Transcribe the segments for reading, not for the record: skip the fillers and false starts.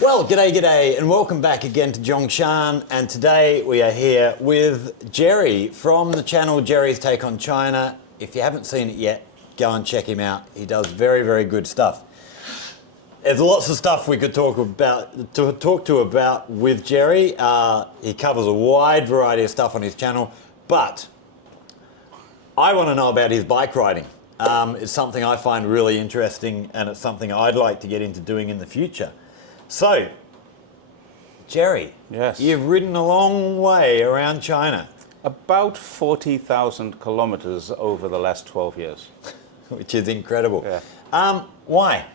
Well, g'day, and welcome back again to Zhongshan. And today we are here with Jerry from the channel Jerry's Take on China. If you haven't seen it yet, go and check him out. He does very, very good stuff. There's lots of stuff we could talk about with Jerry. He covers a wide variety of stuff on his channel, but I want to know about his bike riding. It's something I find really interesting, and it's something I'd like to get into doing in the future. So, Jerry, yes, you've ridden a long way around China. About 40,000 kilometers over the last 12 years. Which is incredible. Yeah. Why?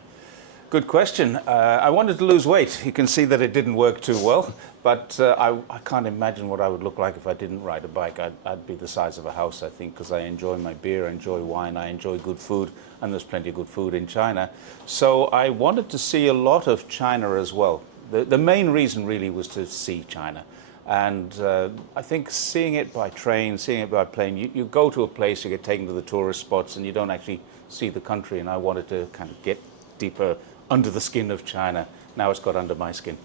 Good question. I wanted to lose weight. You can see that it didn't work too well, but I can't imagine what I would look like if I didn't ride a bike. I'd be the size of a house, I think, because I enjoy my beer, I enjoy wine, I enjoy good food, and there's plenty of good food in China. So I wanted to see a lot of China as well. The main reason really was to see China. And I think seeing it by train, seeing it by plane, you go to a place, you get taken to the tourist spots, and you don't actually see the country. And I wanted to kind of get deeper under the skin of China. Now it's got under my skin.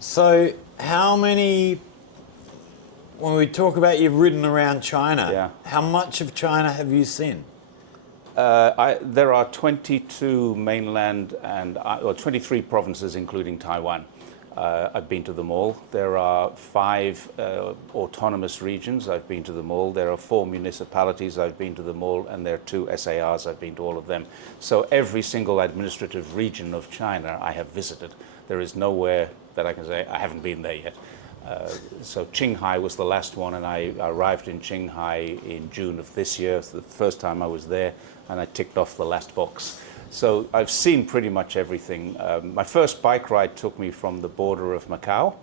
So how many, when we talk about you've ridden around China, how much of China have you seen? There are 22 mainland and 23 provinces, including Taiwan. I've been to them all. There are 5 autonomous regions. I've been to them all. There are 4 municipalities. I've been to them all. And there are 2 SARs. I've been to all of them. So every single administrative region of China I have visited. There is nowhere that I can say I haven't been there yet. So Qinghai was the last one, and I arrived in Qinghai in June of this year. It's the first time I was there, and I ticked off the last box. So I've seen pretty much everything. My first bike ride took me from the border of Macau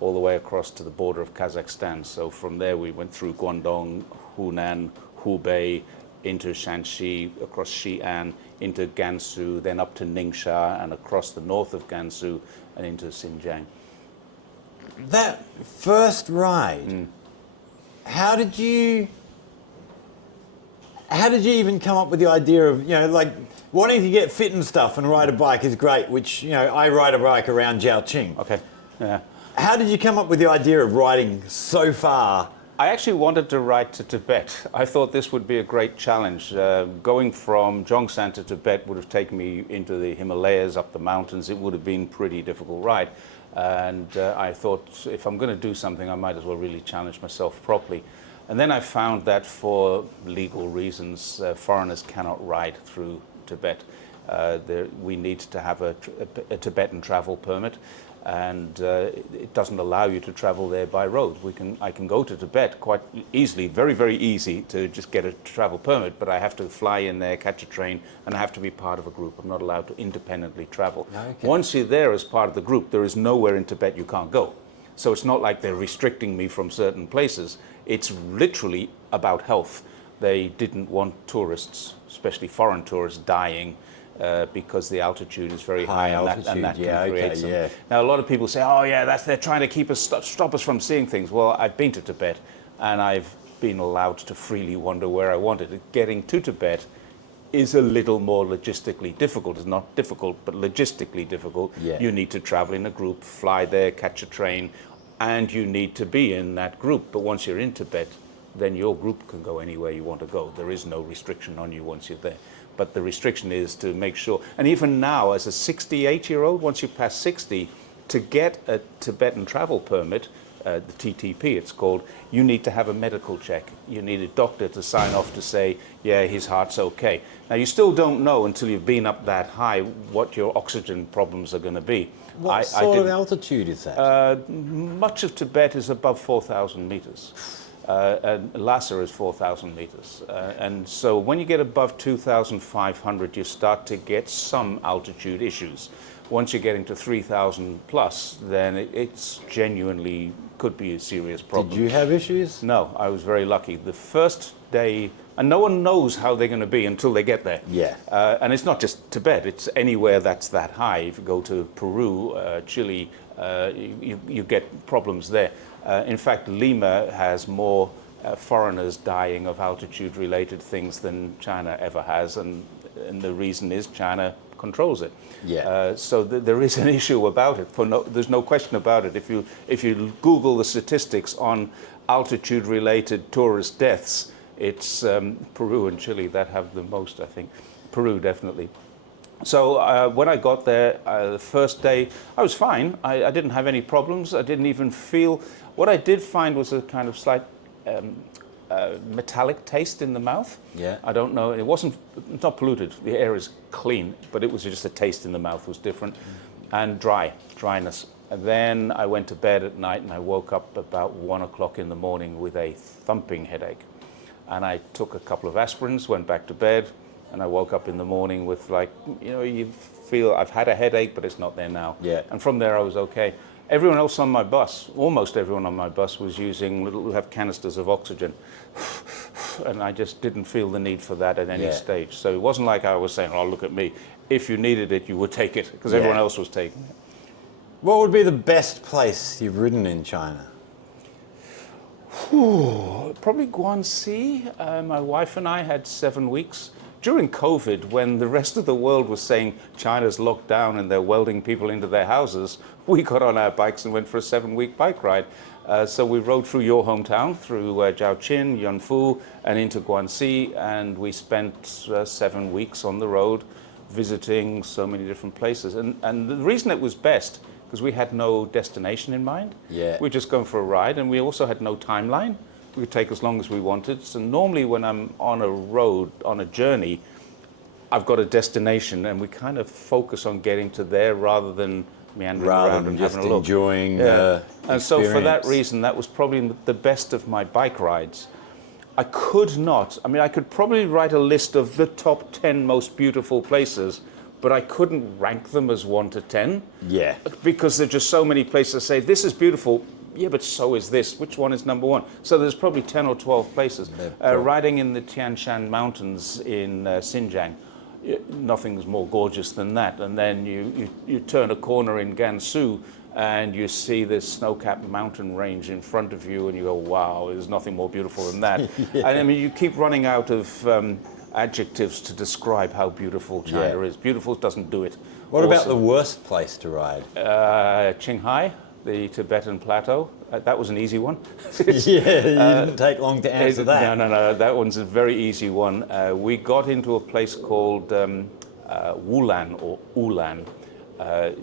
all the way across to the border of Kazakhstan. So from there we went through Guangdong, Hunan, Hubei, into Shanxi, across Xi'an, into Gansu, then up to Ningxia and across the north of Gansu and into Xinjiang. That first ride, how did you even come up with the idea of, like, wanting to get fit and stuff and ride a bike is great, which, I ride a bike around Zhaoqing. Okay, yeah. How did you come up with the idea of riding so far? I actually wanted to ride to Tibet. I thought this would be a great challenge. Going from Zhongshan to Tibet would have taken me into the Himalayas, up the mountains. It would have been a pretty difficult ride. And I thought, if I'm going to do something, I might as well really challenge myself properly. And then I found that for legal reasons, foreigners cannot ride through Tibet. We need to have a Tibetan travel permit, and it doesn't allow you to travel there by road. I can go to Tibet quite easily, very, very easy to just get a travel permit, but I have to fly in there, catch a train, and I have to be part of a group. I'm not allowed to independently travel. Okay. Once you're there as part of the group, there is nowhere in Tibet you can't go. So it's not like they're restricting me from certain places. It's literally about health. They didn't want tourists, especially foreign tourists, dying because the altitude is very high, and that can create some. Yeah. Now, a lot of people say, oh yeah, they're trying to keep us, stop us from seeing things. Well, I've been to Tibet, and I've been allowed to freely wander where I wanted. Getting to Tibet is a little more logistically difficult. It's not difficult, but logistically difficult. Yeah. You need to travel in a group, fly there, catch a train, and you need to be in that group. But once you're in Tibet, then your group can go anywhere you want to go. There is no restriction on you once you're there. But the restriction is to make sure, and even now as a 68-year-old, once you pass 60, to get a Tibetan travel permit, the TTP it's called, you need to have a medical check. You need a doctor to sign off to say, yeah, his heart's okay. Now, you still don't know until you've been up that high what your oxygen problems are going to be. What sort of altitude is that? Much of Tibet is above 4,000 meters. And Lhasa is 4,000 meters. And so when you get above 2,500, you start to get some altitude issues. Once you're getting to 3,000 plus, then it's genuinely could be a serious problem. Did you have issues? No, I was very lucky. The first day, and no one knows how they're going to be until they get there. Yeah. And it's not just Tibet, it's anywhere that's that high. If you go to Peru, Chile, you get problems there. In fact, Lima has more foreigners dying of altitude-related things than China ever has, and the reason is China controls it. Yeah. So there is an issue about it. There's no question about it. If you Google the statistics on altitude-related tourist deaths, it's Peru and Chile that have the most, I think. Peru, definitely. So when I got there, the first day, I was fine. I didn't have any problems. I didn't even feel... What I did find was a kind of slight metallic taste in the mouth. Yeah. I don't know. It's not polluted. The air is clean, but it was just a taste in the mouth was different. And dryness. And then I went to bed at night and I woke up about 1 o'clock in the morning with a thumping headache. And I took a couple of aspirins, went back to bed, and I woke up in the morning with you feel I've had a headache, but it's not there now. Yeah. And from there I was okay. Everyone else on my bus, almost everyone on my bus, was using have canisters of oxygen. And I just didn't feel the need for that at any stage. So it wasn't like I was saying, oh, look at me. If you needed it, you would take it, because everyone else was taking it. What would be the best place you've ridden in China? Probably Guangxi. My wife and I had 7 weeks. During COVID, when the rest of the world was saying China's locked down and they're welding people into their houses, we got on our bikes and went for a 7-week bike ride. So we rode through your hometown, through Zhaoqing, Yunfu, and into Guangxi, and we spent 7 weeks on the road visiting so many different places. And the reason it was best, because we had no destination in mind. Yeah. We were just going for a ride, and we also had no timeline. We could take as long as we wanted. So normally when I'm on a road, on a journey, I've got a destination, and we kind of focus on getting to there rather than meandering around and just having a look. enjoying And so for that experience. reason, that was probably the best of my bike rides. I could probably write a list of the top 10 most beautiful places, but I couldn't rank them as 1 to 10. Yeah. Because there's just so many places that say, this is beautiful. Yeah, but so is this. Which one is number one? So there's probably 10 or 12 places. Riding in the Tian Shan Mountains in Xinjiang, nothing's more gorgeous than that. And then you turn a corner in Gansu and you see this snow-capped mountain range in front of you and you go, wow, there's nothing more beautiful than that. And I mean, you keep running out of adjectives to describe how beautiful China is. Beautiful doesn't do it. What about the worst place to ride? Qinghai, the Tibetan plateau. That was an easy one. You didn't take long to answer that. No, that one's a very easy one. We got into a place called Wulan or Ulan.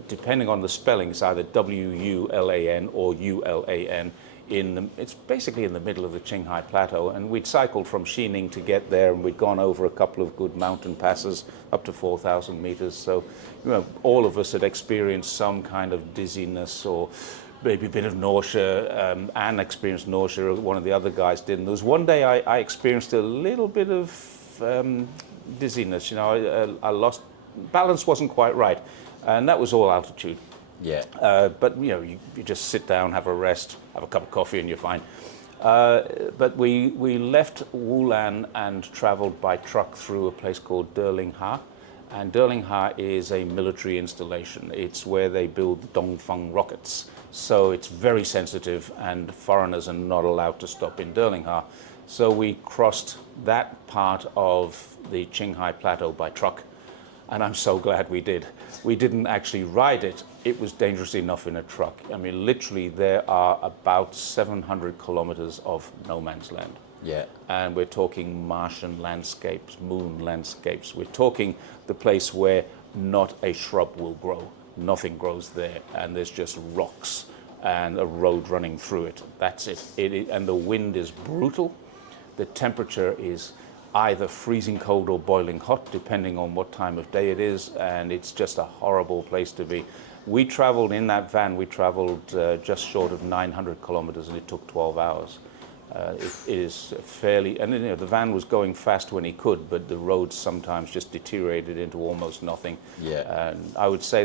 Depending on the spelling, it's either W-U-L-A-N or U-L-A-N. It's basically in the middle of the Qinghai Plateau, and we'd cycled from Xining to get there, and we'd gone over a couple of good mountain passes up to 4,000 meters. So, all of us had experienced some kind of dizziness or maybe a bit of nausea. Anne experienced nausea, one of the other guys didn't. There was one day I experienced a little bit of dizziness. I lost balance, wasn't quite right, and that was all altitude. Yeah. But you just sit down, have a rest, have a cup of coffee, and you're fine. But we left Wulan and traveled by truck through a place called Delingha. And Delingha is a military installation. It's where they build Dongfeng rockets. So it's very sensitive, and foreigners are not allowed to stop in Delingha. So we crossed that part of the Qinghai Plateau by truck. And I'm so glad we did. We didn't actually ride it. It was dangerous enough in a truck. I mean, literally, there are about 700 kilometers of no man's land. Yeah. And we're talking Martian landscapes, moon landscapes. We're talking the place where not a shrub will grow. Nothing grows there. And there's just rocks and a road running through it. That's it. And the wind is brutal. The temperature is either freezing cold or boiling hot, depending on what time of day it is, and it's just a horrible place to be. We traveled in that van, we traveled just short of 900 kilometers, and it took 12 hours. It is fairly, and the van was going fast when he could, but the roads sometimes just deteriorated into almost nothing. Yeah. And I would say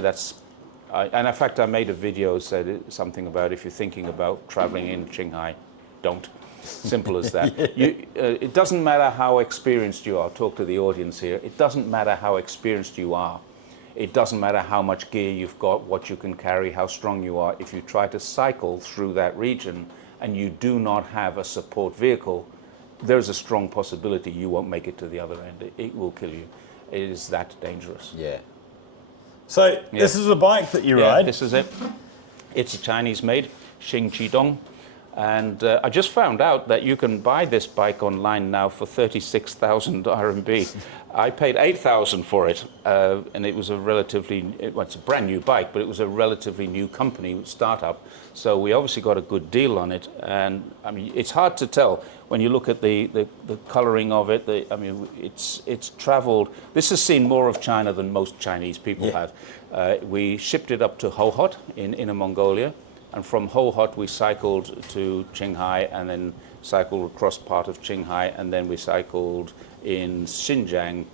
and in fact, I made a video, said something about if you're thinking about traveling in Qinghai, don't. Simple as that. It doesn't matter how experienced you are. Talk to the audience here. It doesn't matter how experienced you are. It doesn't matter how much gear you've got, what you can carry, how strong you are. If you try to cycle through that region and you do not have a support vehicle, there's a strong possibility you won't make it to the other end. It will kill you. It is that dangerous. Yeah. So this is a bike that you Yeah, ride. this is it. It's a Chinese-made Xing Qidong. And I just found out that you can buy this bike online now for 36,000 RMB. I paid 8,000 for it, and it was a relatively, it's a brand new bike, but it was a relatively new company, startup. So we obviously got a good deal on it. And I mean, it's hard to tell when you look at the coloring of it. I mean, it's traveled. This has seen more of China than most Chinese people have. We shipped it up to Hohhot in Inner Mongolia. And from Hohhot, we cycled to Qinghai and then cycled across part of Qinghai. And then we cycled in Xinjiang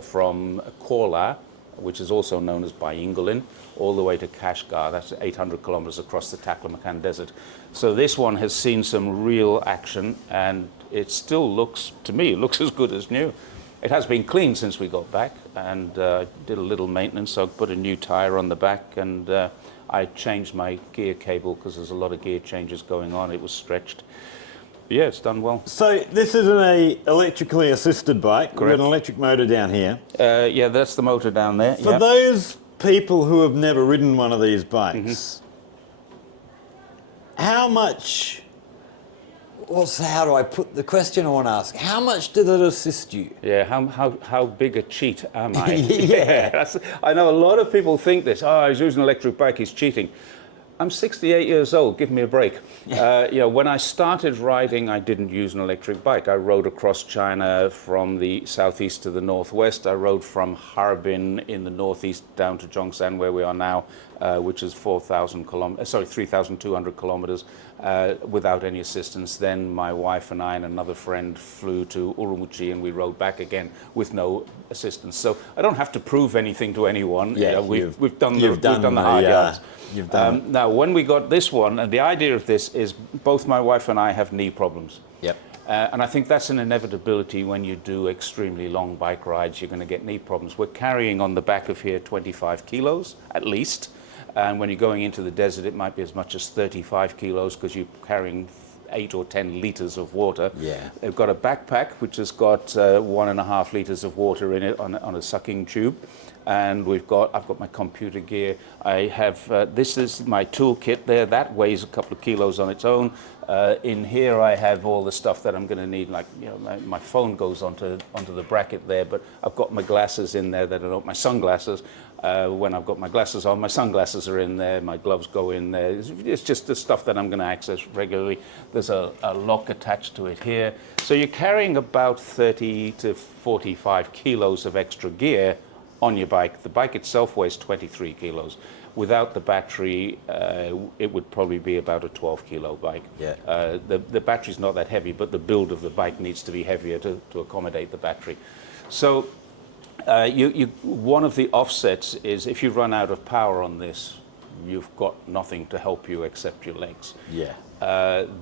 from Korla, which is also known as Bayingulin, all the way to Kashgar. That's 800 kilometers across the Taklamakan Desert. So this one has seen some real action, and it still looks, to me, it looks as good as new. It has been cleaned since we got back, and did a little maintenance. So I put a new tire on the back, and I changed my gear cable because there's a lot of gear changes going on. It was stretched. But yeah, it's done well. So this is an electrically assisted bike. Correct. We've got an electric motor down here. Yeah, that's the motor down there. For those people who have never ridden one of these bikes, how much, how do I put the question I want to ask? How much did it assist you? Yeah, how big a cheat am I? Yeah. I know a lot of people think this. Oh, he's using an electric bike, he's cheating. I'm 68 years old, give me a break. You know, when I started riding, I didn't use an electric bike. I rode across China from the southeast to the northwest. I rode from Harbin in the northeast down to Zhongshan, where we are now, which is 3,200 kilometers without any assistance. Then my wife and I and another friend flew to Urumqi, and we rode back again with no assistance. So I don't have to prove anything to anyone. Yeah, we've done the hard yards. You've done Now, when we got this one, and the idea of this is both my wife and I have knee problems. Yep. And I think that's an inevitability when you do extremely long bike rides. You're going to get knee problems. We're carrying on the back of here 25 kilos at least. And when you're going into the desert, it might be as much as 35 kilos because you're carrying 8 or 10 liters of water. Yeah. They've got a backpack which has got 1.5 liters of water in it on a sucking tube. And I've got my computer gear. I have, this is my toolkit there. That weighs a couple of kilos on its own. In here I have all the stuff that I'm going to need, like, you know, my phone goes onto the bracket there, but I've got my glasses in there that are not my sunglasses. When I've got my glasses on, my sunglasses are in there, my gloves go in there. It's just the stuff that I'm going to access regularly. There's a lock attached to it here. So you're carrying about 30 to 45 kilos of extra gear on your bike. The bike itself weighs 23 kilos. Without the battery, it would probably be about a 12 kilo bike. Yeah. The battery's not that heavy, but the build of the bike needs to be heavier to accommodate the battery. So one of the offsets is if you run out of power on this, you've got nothing to help you except your legs. Yeah.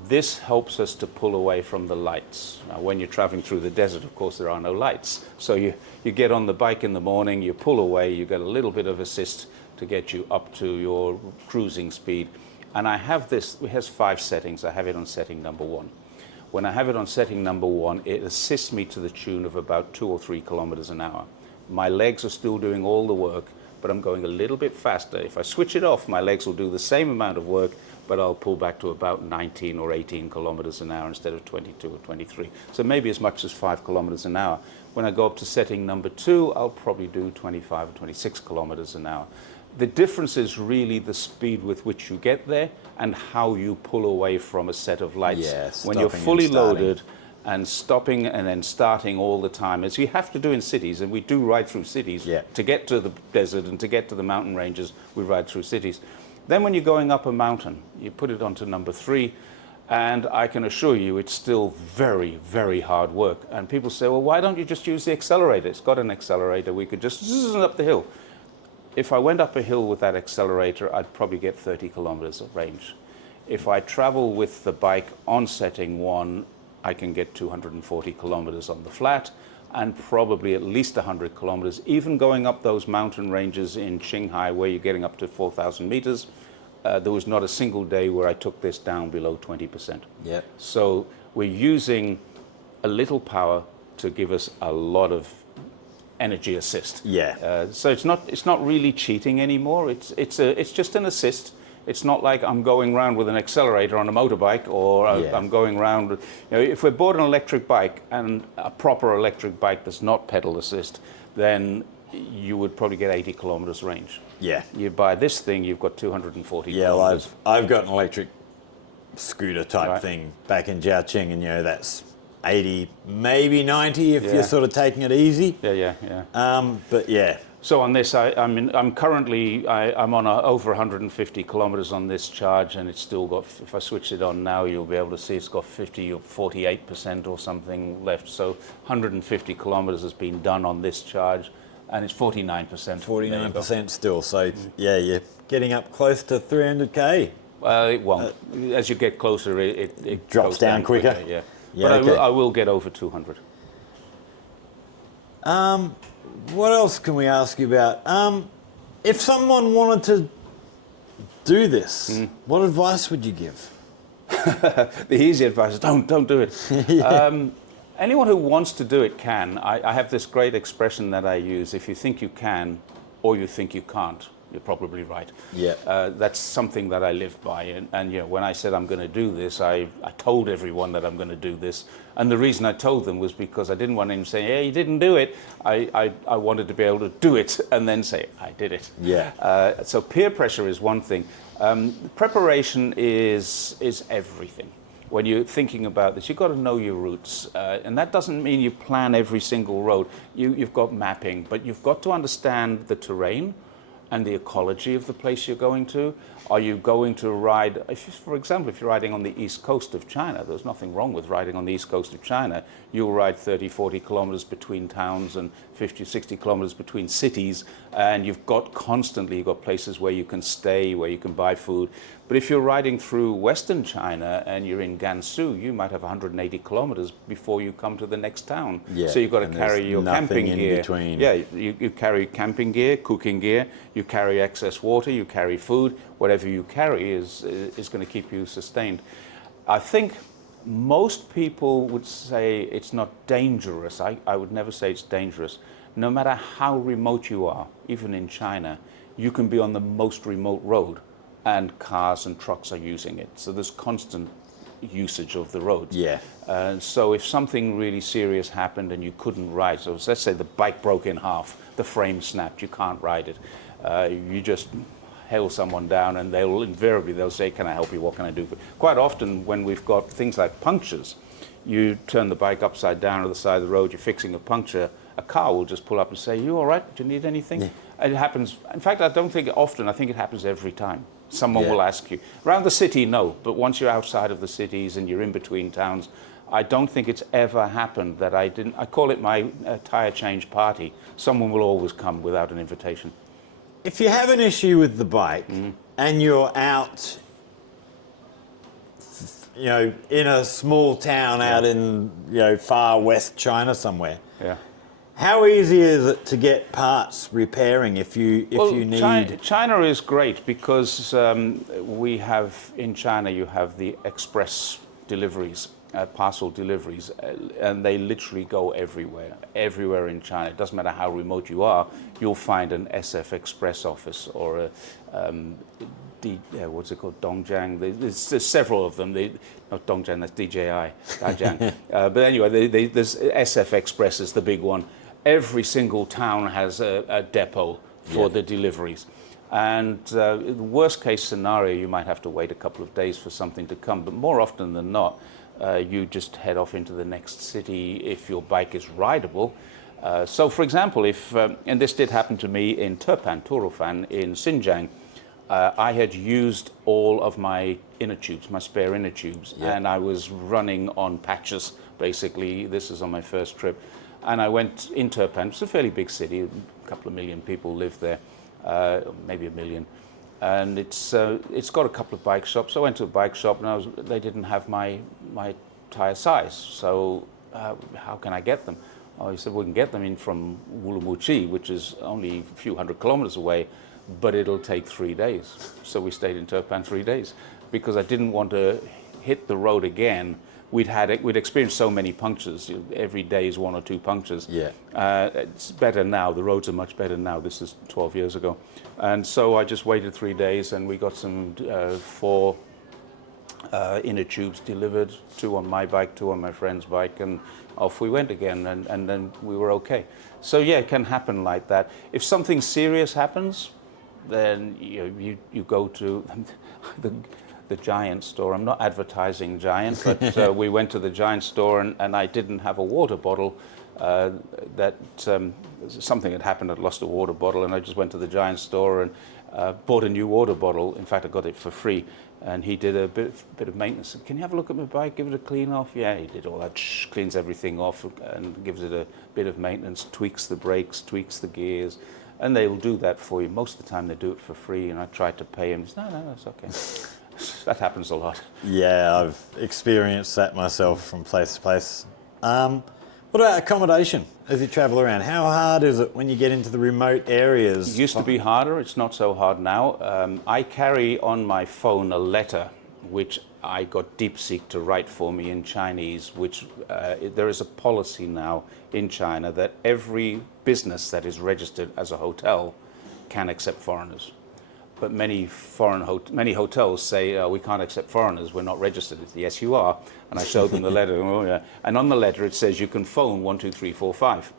This helps us to pull away from the lights. Now, when you're traveling through the desert, of course, there are no lights. So you get on the bike in the morning, you pull away, you get a little bit of assist to get you up to your cruising speed. And I have this, it has 5 settings. I have it on setting number 1. When I have it on setting number 1, it assists me to the tune of about 2 or 3 kilometers an hour. My legs are still doing all the work, but I'm going a little bit faster. If I switch it off, my legs will do the same amount of work, but I'll pull back to about 19 or 18 kilometers an hour instead of 22 or 23. So maybe as much as 5 kilometers an hour. When I go up to setting number 2, I'll probably do 25 or 26 kilometers an hour. The difference is really the speed with which you get there and how you pull away from a set of lights. Yeah, when you're stopping fully and starting. loaded and stopping and then starting all the time, as you have to do in cities, and we do ride through cities. Yeah. To get to the desert and to get to the mountain ranges, we ride through cities. Then when you're going up a mountain, you put it onto number 3, and I can assure you it's still very, very hard work. And people say, well, why don't you just use the accelerator? It's got an accelerator. We could just zzz up the hill. If I went up a hill with that accelerator, I'd probably get 30 kilometers of range. If I travel with the bike on setting 1, I can get 240 kilometers on the flat and probably at least 100 kilometers, even going up those mountain ranges in Qinghai where you're getting up to 4,000 meters. There was not a single day where I took this down below 20%. Yep. So we're using a little power to give us a lot of energy assist. Yeah. So it's not really cheating anymore. It's just an assist. It's not like I'm going around with an accelerator on a motorbike, or I'm going around with, if we're bought an electric bike, and a proper electric bike does not pedal assist, then you would probably get 80 kilometers range. Yeah. You buy this thing, you've got 240 Yeah, kilometers. well, I've got an electric scooter type thing back in Jiaqing, and that's 80, maybe 90 if you're sort of taking it easy. Yeah. But yeah. So on this, I'm currently on over 150 kilometers on this charge, and it's still got. If I switch it on now, you'll be able to see it's got 50 or 48% or something left. So 150 kilometers has been done on this charge, and it's 49%. 49% still. So yeah, you're getting up close to 300k. It won't. As you get closer, it drops goes down quicker. Yeah. Yeah, but I will get over 200. What else can we ask you about? If someone wanted to do this, what advice would you give? The easy advice is don't do it. Anyone who wants to do it can. I have this great expression that I use: if you think you can, or you think you can't, you're probably right. Yeah. That's something that I live by. And when I said I'm going to do this, I told everyone that I'm going to do this. And the reason I told them was because I didn't want them to say, "Hey, you didn't do it." I wanted to be able to do it and then say, "I did it." Yeah. So peer pressure is one thing. Preparation is everything. When you're thinking about this, you've got to know your routes. And that doesn't mean you plan every single road. You've got mapping, but you've got to understand the terrain and the ecology of the place you're going to. Are you going to ride, for example, if you're riding on the east coast of China, there's nothing wrong with riding on the east coast of China. You'll ride 30, 40 kilometers between towns and 50, 60 kilometers between cities, and you've got places where you can stay, where you can buy food. But if you're riding through Western China and you're in Gansu, you might have 180 kilometers before you come to the next town. Yeah, so you've got to carry your camping gear. Between. Yeah, you carry camping gear, cooking gear, you carry excess water, you carry food. Whatever you carry is going to keep you sustained. I think most people would say it's not dangerous. I would never say it's dangerous. No matter how remote you are, even in China, you can be on the most remote road and cars and trucks are using it. So there's constant usage of the roads. Yeah. So if something really serious happened and you couldn't ride, so let's say the bike broke in half, the frame snapped, you can't ride it. You just hail someone down and they'll say, "Can I help you? What can I do for you?" Quite often when we've got things like punctures, you turn the bike upside down to the side of the road, you're fixing a puncture, a car will just pull up and say, "You all right? Do you need anything?" Yeah. It happens. In fact, I don't think often. I think it happens every time. Someone will ask you. Around the city, no. But once you're outside of the cities and you're in between towns, I don't think it's ever happened that I didn't. I call it my tire change party. Someone will always come without an invitation. If you have an issue with the bike and you're out, in a small town out in, far west China somewhere. Yeah. How easy is it to get parts repairing if you need? China is great because we have in China you have the express deliveries, parcel deliveries, and they literally go everywhere in China. It doesn't matter how remote you are, you'll find an SF Express office or a what's it called, Dongjiang. There's several of them. Not Dongjiang, that's DJI, Dajang. But anyway, there's SF Express is the big one. Every single town has a depot for the deliveries. And the worst case scenario, you might have to wait a couple of days for something to come. But more often than not, you just head off into the next city if your bike is rideable. So for example, and this did happen to me in Turfan in Xinjiang, I had used all of my inner tubes, my spare inner tubes, and I was running on patches, basically. This is on my first trip. And I went in Turpan. It's a fairly big city, a couple of million people live there, maybe 1 million. And it's got a couple of bike shops. I went to a bike shop and they didn't have my tire size. So how can I get them? Oh, he said, we can get them in from Wulamuchi, which is only a few hundred kilometers away, but it'll take 3 days. So we stayed in Turpan 3 days because I didn't want to hit the road again we'd experienced so many punctures. Every day is 1 or 2 punctures. Yeah. It's better now. The roads are much better now. This is 12 years ago. And so I just waited 3 days, and we got some 4 inner tubes delivered, 2 on my bike, 2 on my friend's bike, and off we went again, and then we were okay. So yeah, it can happen like that. If something serious happens, then you go to the Giant store. I'm not advertising Giant, but we went to the Giant store, and I didn't have a water bottle. Something had happened. I'd lost a water bottle, and I just went to the Giant store and bought a new water bottle. In fact, I got it for free. And he did a bit of maintenance. Can you have a look at my bike? Give it a clean off? Yeah, he did all that. Cleans everything off and gives it a bit of maintenance. Tweaks the brakes, tweaks the gears, and they'll do that for you. Most of the time, they do it for free. And I tried to pay him. He said, no, it's okay. That happens a lot. Yeah, I've experienced that myself from place to place. What about accommodation as you travel around? How hard is it when you get into the remote areas? It used to be harder. It's not so hard now. I carry on my phone a letter which I got DeepSeek to write for me in Chinese, which there is a policy now in China that every business that is registered as a hotel can accept foreigners. But many hotels say, we can't accept foreigners, we're not registered. Yes, you are. And I showed them the letter. Oh, yeah. And on the letter it says you can phone 12345,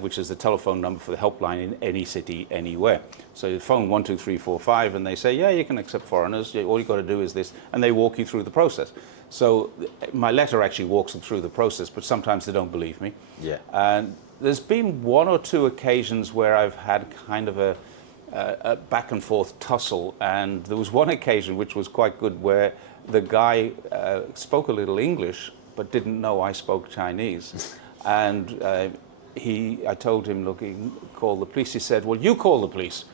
which is the telephone number for the helpline in any city, anywhere. So you phone 12345 and they say, yeah, you can accept foreigners. All you've got to do is this. And they walk you through the process. So my letter actually walks them through the process, but sometimes they don't believe me. Yeah. And there's been 1 or 2 occasions where I've had kind of a back and forth tussle, and there was one occasion which was quite good where the guy spoke a little English but didn't know I spoke Chinese, and I told him, look, he call the police. He said, well, you call the police.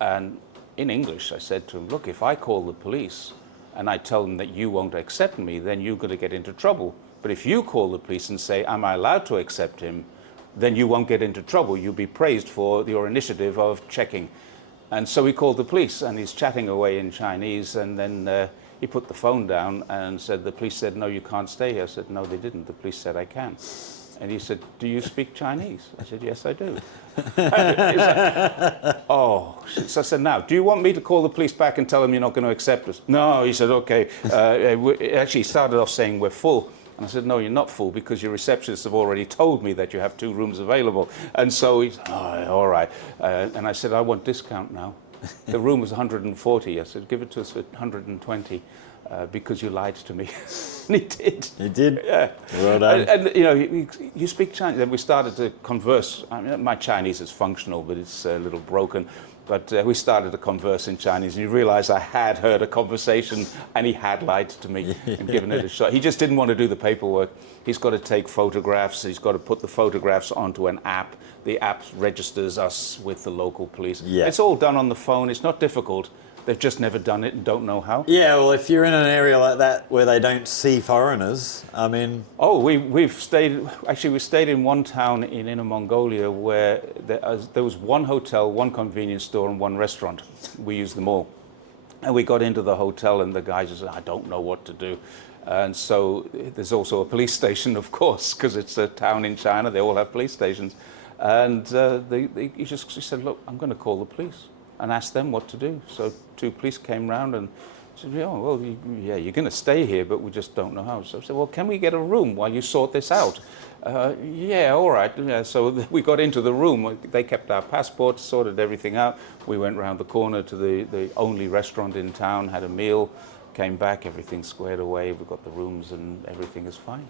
And in English I said to him, look, if I call the police and I tell them that you won't accept me, then you're going to get into trouble. But if you call the police and say, am I allowed to accept him, then you won't get into trouble. You'll be praised for your initiative of checking. And so he called the police, and he's chatting away in Chinese, and then he put the phone down and said, the police said, no, you can't stay here. I said, no, they didn't. The police said, I can. And he said, do you speak Chinese? I said, yes, I do. Said, oh. So I said, now, do you want me to call the police back and tell them you're not going to accept us? No, he said, okay. Actually, he started off saying we're full. And I said, no, you're not full, because your receptionists have already told me that you have 2 rooms available. And so he's, oh, all right. And I said, I want discount now. The room was 140. I said, give it to us for 120 because you lied to me. And he did. He did? Yeah. Well done. And you speak Chinese. Then we started to converse. I mean, my Chinese is functional, but it's a little broken. But we started to converse in Chinese, and you realize I had heard a conversation, and he had lied to me and given it a shot. He just didn't want to do the paperwork. He's got to take photographs. He's got to put the photographs onto an app. The app registers us with the local police. Yeah. It's all done on the phone. It's not difficult. They've just never done it and don't know how. Yeah, well, if you're in an area like that where they don't see foreigners, I mean... Oh, we stayed in one town in Inner Mongolia where there was 1 hotel, 1 convenience store, and 1 restaurant. We used them all. And we got into the hotel, and the guy just said, I don't know what to do. And so there's also a police station, of course, because it's a town in China. They all have police stations. And he said, look, I'm going to call the police and ask them what to do. So 2 police came round and said, oh, well, yeah, you're going to stay here, but we just don't know how. So I said, well, can we get a room while you sort this out? Yeah, all right. Yeah, so we got into the room. They kept our passports, sorted everything out. We went round the corner to the only restaurant in town, had a meal, came back, everything squared away. We got the rooms and everything is fine.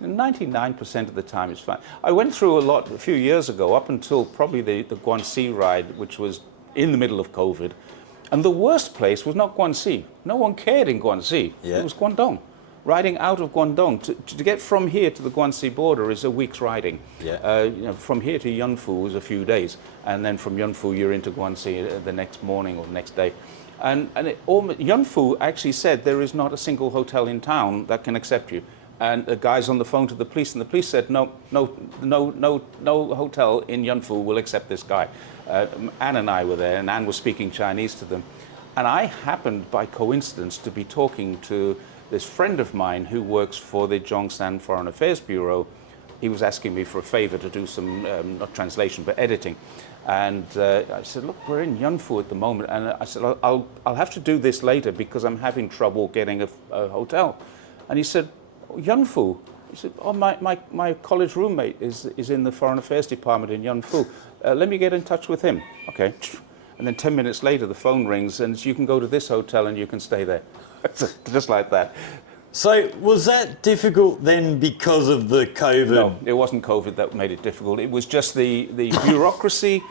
99% of the time it's fine. I went through a few years ago, up until probably the Guangxi ride, which was in the middle of COVID. And the worst place was not Guangxi. No one cared in Guangxi. Yeah. It was Guangdong. Riding out of Guangdong, to get from here to the Guangxi border is a week's riding. Yeah. From here to Yunfu is a few days. And then from Yunfu, you're into Guangxi the next morning or the next day. And Yunfu actually said there is not a single hotel in town that can accept you. And the guy's on the phone to the police, and the police said, no hotel in Yunfu will accept this guy. Anne and I were there, and Anne was speaking Chinese to them. And I happened, by coincidence, to be talking to this friend of mine who works for the Zhongshan Foreign Affairs Bureau, he was asking me for a favor to do some, not translation, but editing. And I said, look, we're in Yunfu at the moment. And I said, I'll have to do this later because I'm having trouble getting a hotel. And he said, Yunfu? He said, oh, my college roommate is in the Foreign Affairs Department in Yunfu. Let me get in touch with him. Okay. And then 10 minutes later, the phone rings and you can go to this hotel and you can stay there. Just like that. So was that difficult then because of the COVID? No, it wasn't COVID that made it difficult. It was just the bureaucracy.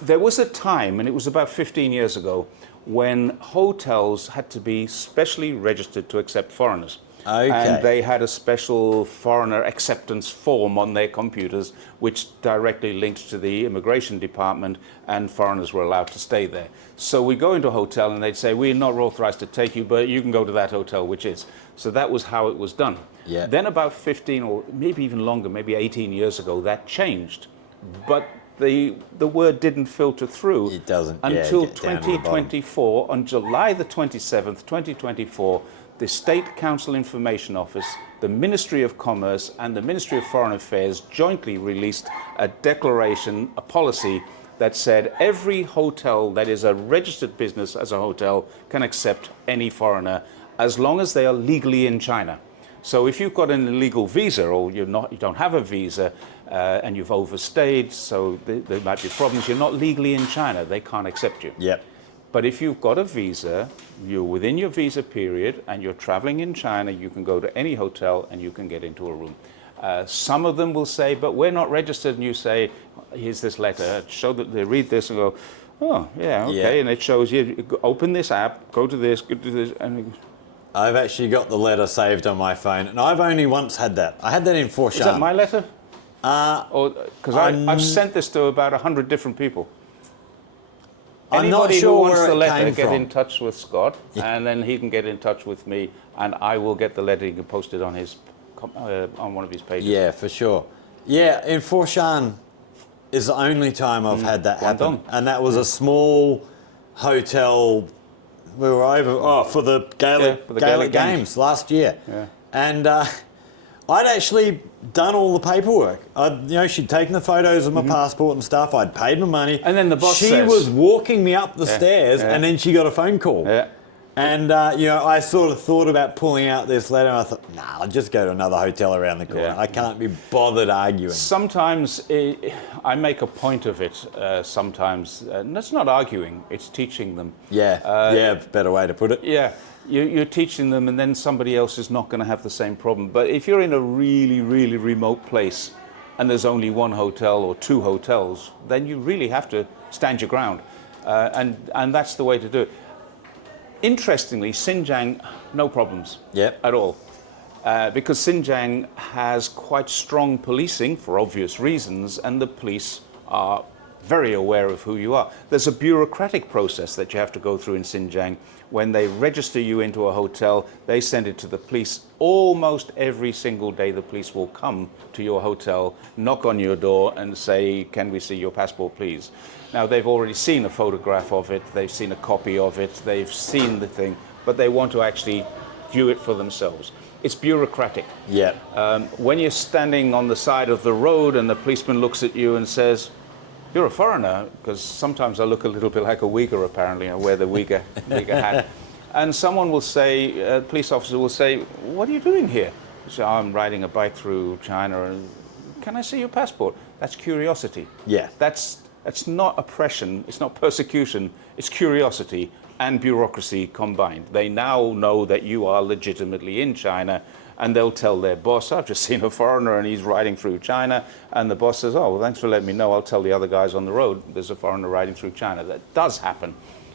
There was a time, and it was about 15 years ago, when hotels had to be specially registered to accept foreigners. Okay. And they had a special foreigner acceptance form on their computers, which directly linked to the immigration department, and foreigners were allowed to stay there. So we go into a hotel and they'd say, we're not authorized to take you, but you can go to that hotel, which is. So that was how it was done. Yeah. Then about 15 or maybe even longer, maybe 18 years ago, that changed. But the word didn't filter through. It doesn't. Until get down to the bottom. 2024, on July the 27th, 2024, the State Council Information Office, the Ministry of Commerce, and the Ministry of Foreign Affairs jointly released a declaration, a policy that said every hotel that is a registered business as a hotel can accept any foreigner as long as they are legally in China. So if you've got an illegal visa or you don't have a visa and you've overstayed, so there might be problems, you're not legally in China, they can't accept you. Yep. But if you've got a visa, you're within your visa period and you're traveling in China, you can go to any hotel and you can get into a room. Some of them will say, but we're not registered, and you say, here's this letter, show that they read this and go, oh, yeah, okay, Yeah. and it shows you, open this app, go to this, and I've actually got the letter saved on my phone, and I've only once had that. I had that in Foshan. is that my letter? Because I've sent this to about 100 different people. I'm not Anybody sure who wants where the it letter, came get from. in touch with Scott, and then he can get in touch with me, and I will get the letter. He can post it on his on one of his pages. Yeah, for sure. Yeah, in Foshan is the only time I've had that happen. Guangdong. And that was a small hotel. We were over for the Gaelic, for the Gaelic Gaelic Games last year. Yeah. And I'd actually done all the paperwork. She'd taken the photos of my passport and stuff. I'd paid my money. And then the boss She says- was walking me up the stairs, yeah. and then she got a phone call. Yeah. And, I sort of thought about pulling out this letter, and I thought, nah, I'll just go to another hotel around the corner. Yeah. I can't be bothered arguing. Sometimes I make a point of it. Sometimes, and that's not arguing; it's teaching them. Yeah, better way to put it. Yeah, you're teaching them, and then somebody else is not going to have the same problem. But if you're in a really, really remote place, and there's only one hotel or two hotels, then you really have to stand your ground, and that's the way to do it. Interestingly, Xinjiang, no problems Yep. at all. Because Xinjiang has quite strong policing for obvious reasons, and the police are very aware of who you are. There's a bureaucratic process that you have to go through in Xinjiang. When they register you into a hotel, they send it to the police. Almost every single day, the police will come to your hotel, knock on your door, and say, can we see your passport, please? Now, they've already seen a photograph of it, they've seen a copy of it, they've seen the thing, but they want to actually view it for themselves. It's bureaucratic. Yeah. When you're standing on the side of the road and the policeman looks at you and says, you're a foreigner, because sometimes I look a little bit like a Uyghur, apparently. I wear the Uyghur hat. And someone will say, a police officer will say, what are you doing here? You say, I'm riding a bike through China, and can I see your passport? That's curiosity. Yeah. That's not oppression, it's not persecution, it's curiosity and bureaucracy combined. They now know that you are legitimately in China, and they'll tell their boss, I've just seen a foreigner and he's riding through China, and the boss says, oh, well, thanks for letting me know, I'll tell the other guys on the road there's a foreigner riding through China. That does happen.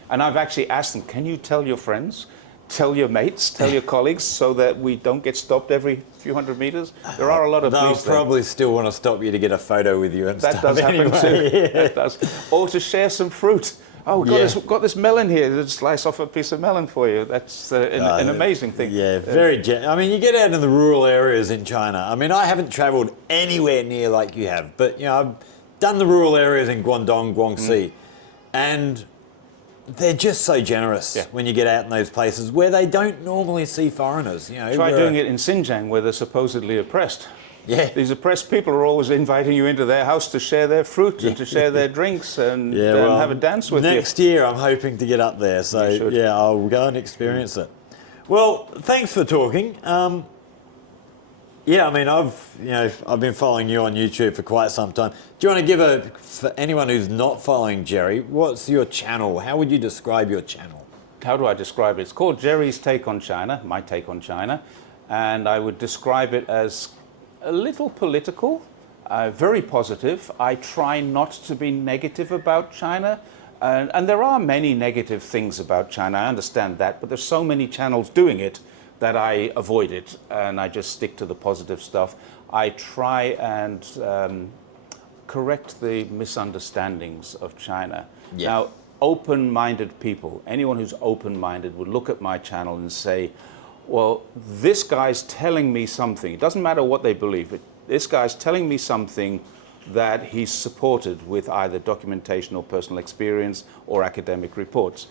And I've actually asked them, can you tell your friends, tell your mates, tell your colleagues, so that we don't get stopped every few hundred meters? There are a lot of They'll police there. probably still want to stop you to get a photo with you and That stuff. does happen anyway. too. Yeah. That does. Or to share some fruit. Oh, got this melon here. Let's slice off a piece of melon for you. That's an amazing thing. Yeah, I mean, you get out in the rural areas in China. I mean, I haven't travelled anywhere near like you have, but I've done the rural areas in Guangdong, Guangxi, and they're just so generous Yeah. when you get out in those places where they don't normally see foreigners. You know, Try doing it in Xinjiang, where they're supposedly oppressed. Yeah. These oppressed people are always inviting you into their house to share their fruit and to share their drinks and have a dance with you. Next year, I'm hoping to get up there. So You should. yeah, I'll go and experience it. Well, thanks for talking. Yeah, I mean, I've been following you on YouTube for quite some time. Do you want to give for anyone who's not following Jerry, what's your channel? How would you describe your channel? How do I describe it? It's called Jerry's Take on China, my take on China, and I would describe it as a little political, very positive. I try not to be negative about China, and there are many negative things about China, I understand that, but there's so many channels doing it that I avoid it, and I just stick to the positive stuff. I try and correct the misunderstandings of China. Yeah. Now, open-minded people, anyone who's open-minded would look at my channel and say, well, this guy's telling me something. It doesn't matter what they believe. This guy's telling me something that he's supported with either documentation or personal experience or academic reports.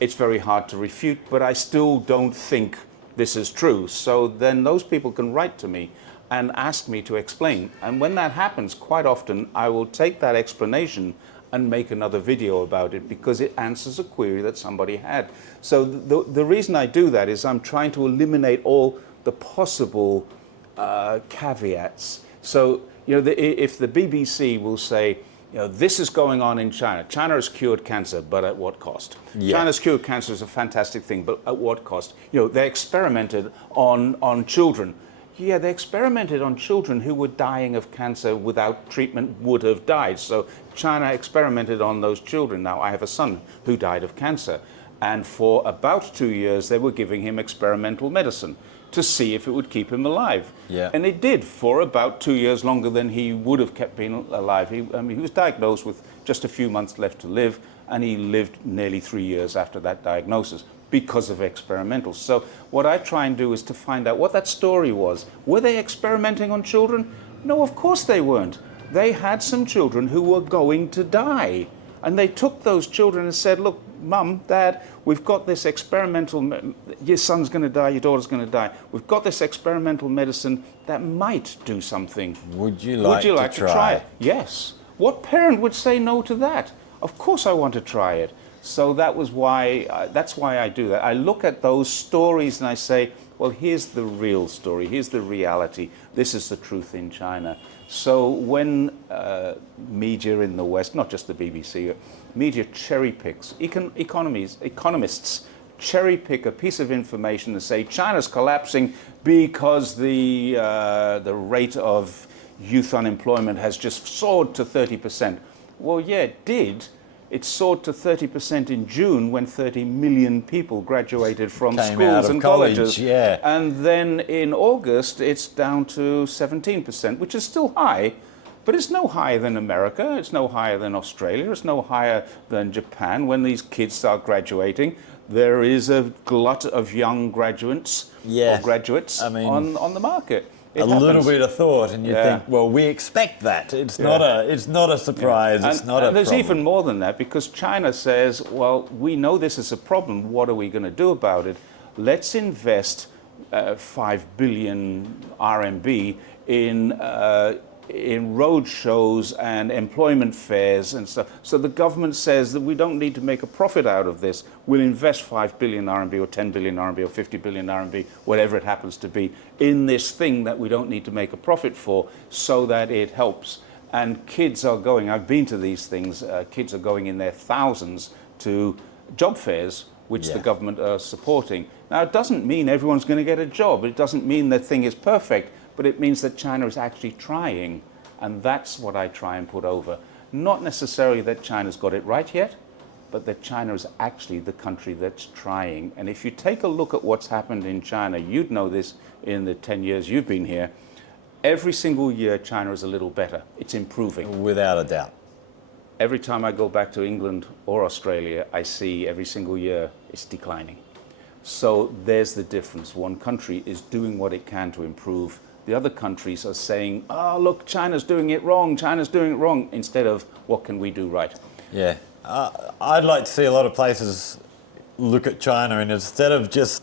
It's very hard to refute, but I still don't think this is true. So then those people can write to me and ask me to explain. And when that happens, quite often I will take that explanation and make another video about it because it answers a query that somebody had. So the reason I do that is I'm trying to eliminate all the possible caveats. So, if the BBC will say, this is going on in China. China has cured cancer, but at what cost? Yeah. China's cured cancer is a fantastic thing, but at what cost? They experimented on children. Yeah, they experimented on children who were dying of cancer without treatment would have died. So China experimented on those children. Now, I have a son who died of cancer. And for about 2 years, they were giving him experimental medicine to see if it would keep him alive. Yeah. And it did for about 2 years longer than he would have kept being alive. He was diagnosed with just a few months left to live, and he lived nearly 3 years after that diagnosis because of experimentals. So what I try and do is to find out what that story was. Were they experimenting on children? No, of course they weren't. They had some children who were going to die. And they took those children and said, look, Mum, Dad, we've got this your son's going to die, your daughter's going to die. We've got this experimental medicine that might do something. Would you like to try it? Yes. What parent would say no to that? Of course I want to try it. So that's why I do that. I look at those stories and I say, well, here's the real story. Here's the reality. This is the truth in China. So when media in the West, not just the BBC, media cherry picks, economists cherry pick a piece of information and say China's collapsing because the rate of youth unemployment has just soared to 30%. Well, yeah, it did. It soared to 30% in June when 30 million people graduated from schools and colleges. Yeah. And then in August, it's down to 17%, which is still high, but it's no higher than America. It's no higher than Australia. It's no higher than Japan. When these kids start graduating, there is a glut of young graduates or graduates on the market. A little bit of thought, and you think, well, we expect that. It's not a surprise. Yeah. It's not a there's problem. even more than that, because China says, well, we know this is a problem. What are we going to do about it? Let's invest 5 billion RMB in road shows and employment fairs and stuff. So the government says that we don't need to make a profit out of this. We'll invest 5 billion RMB or 10 billion RMB or 50 billion RMB, whatever it happens to be, in this thing that we don't need to make a profit for, so that it helps. And kids are going, I've been to these things, kids are going in their thousands to job fairs, which the government are supporting. Now, it doesn't mean everyone's going to get a job. It doesn't mean the thing is perfect. But it means that China is actually trying, and that's what I try and put over. Not necessarily that China's got it right yet, but that China is actually the country that's trying. And if you take a look at what's happened in China, you'd know this in the 10 years you've been here, every single year China is a little better. It's improving. Without a doubt. Every time I go back to England or Australia, I see every single year it's declining. So there's the difference. One country is doing what it can to improve. The other countries are saying, oh, look, China's doing it wrong, China's doing it wrong, instead of what can we do right? Yeah. I'd like to see a lot of places look at China and instead of just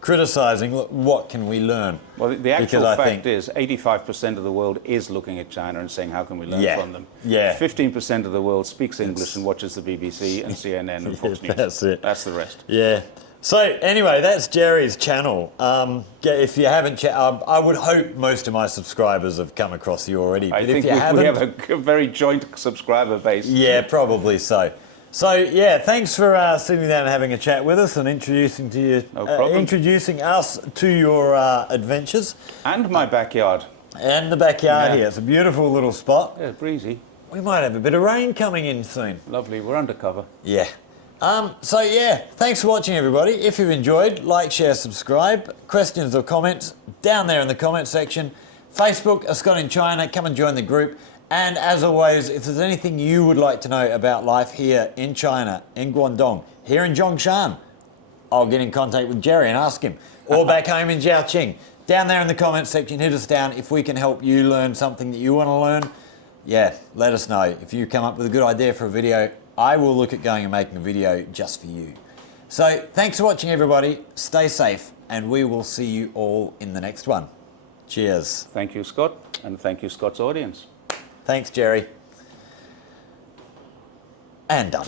criticising, look, what can we learn? Well, the actual Because I fact think- is 85% of the world is looking at China and saying, how can we learn Yeah, from them? yeah. 15% of the world speaks English and watches the BBC and CNN and Fox News. That's it. That's the rest. Yeah. So anyway, that's Jerry's channel. If you haven't, I would hope most of my subscribers have come across you already. I But think if you haven't, we have a very joint subscriber base. yeah, probably so. So yeah, thanks for sitting down and having a chat with us and introducing No problem. introducing us to your adventures And my backyard. and the backyard Yeah. here. It's a beautiful little spot. Yeah, breezy. We might have a bit of rain coming in soon. Lovely. We're undercover. Yeah. So yeah, thanks for watching, everybody. If you've enjoyed, like, share, subscribe. Questions or comments down there in the comment section. Facebook, A Scot in China. Come and join the group. And as always, if there's anything you would like to know about life here in China, in Guangdong, here in Zhongshan, I'll get in contact with Jerry and ask him. Or back home in Jiaoqing. Down there in the comment section, hit us down. If we can help you learn something that you want to learn, yeah, let us know. If you come up with a good idea for a video, I will look at going and making a video just for you. So thanks for watching, everybody. Stay safe, and we will see you all in the next one. Cheers. Thank you, Scott, and thank you, Scott's audience. Thanks, Jerry. And done.